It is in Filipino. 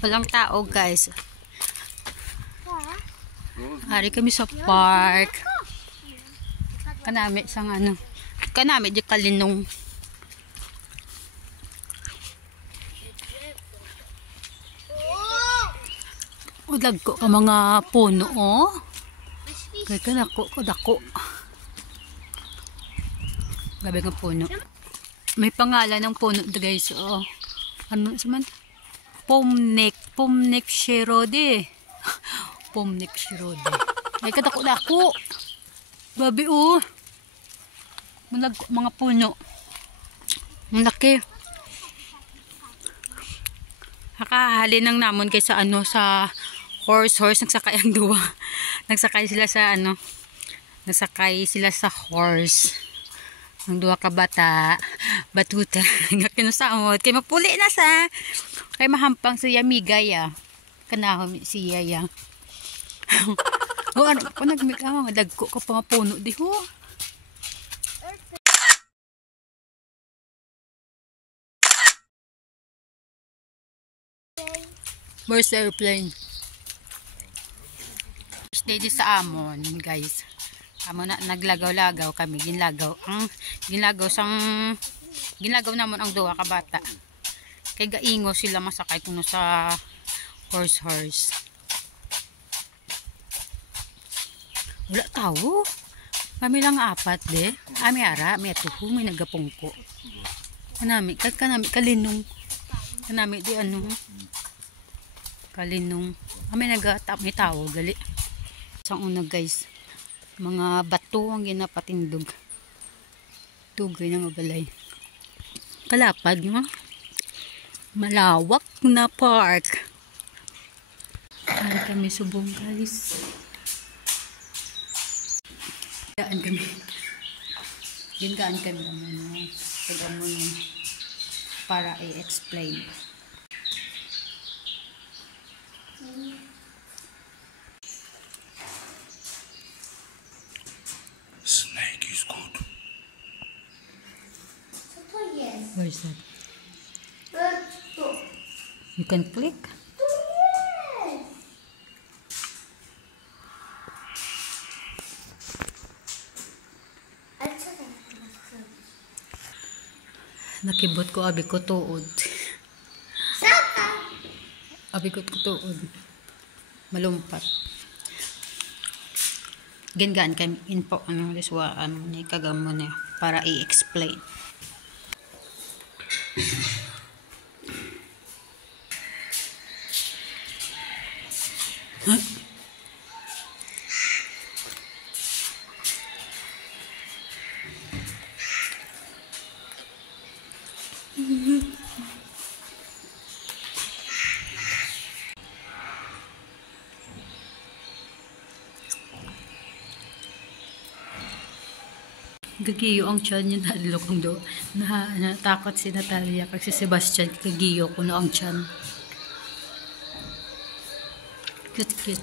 Walang tao, guys. Hari kami sa park. Kanami sang ano. Kanami di kalinong. Dagko ka mga puno, oh. Kaya ka dako. Gabi nga puno. May pangalan ng puno, guys, oh. Ano saman? Pomnek shirode. Pomnek shirode. Ay kadako-dako. Babi, oh. Mga puno. Ang laki. Hakahalin ng namon kaysa ano sa horse nagsakay ang duwa. Nagsakay sila sa ano. Nagsakay sila sa horse. Ang duwa ka batuta. Nga kinusamot. Kay mapuli na sa. Kay mahampang siya migay ah. Kanahom siya ya. O ano pa nagmikaw. Dagko ka pa nga puno di ho. Where's the airplane? Stay di sa amon, guys. Amo na naglagaw-lagaw kami, ginlagaw namon ang duwa ka bata. Kay gaingo sila masakay kuno sa horse. Wala tao. Kami lang apat de. Ami ara, may tuho, may nagapungko. Kanami kalinong. Kanami di ano. Kalinong. May may tao gali. Sang una, guys. Mga bato ang ginapatindog. Tugay ng abalay. Kalapad, no? Malawak na park. Ay kami subong, guys. Gaan kami. Gingaan kami naman. Pag-amon para i-explain. Snake is good. Where is that? You can click. Nakibot ko abi ko tuod. Abi ko tuod. Malumpat. Gingaan kami info ano liswa ni kagamo niya para i-explain. Huh? Gagiyo ang tiyan niya nalilokong do. Natakot si Natalia kasi si Sebastian gagiyo kuno ang tiyan. Cute.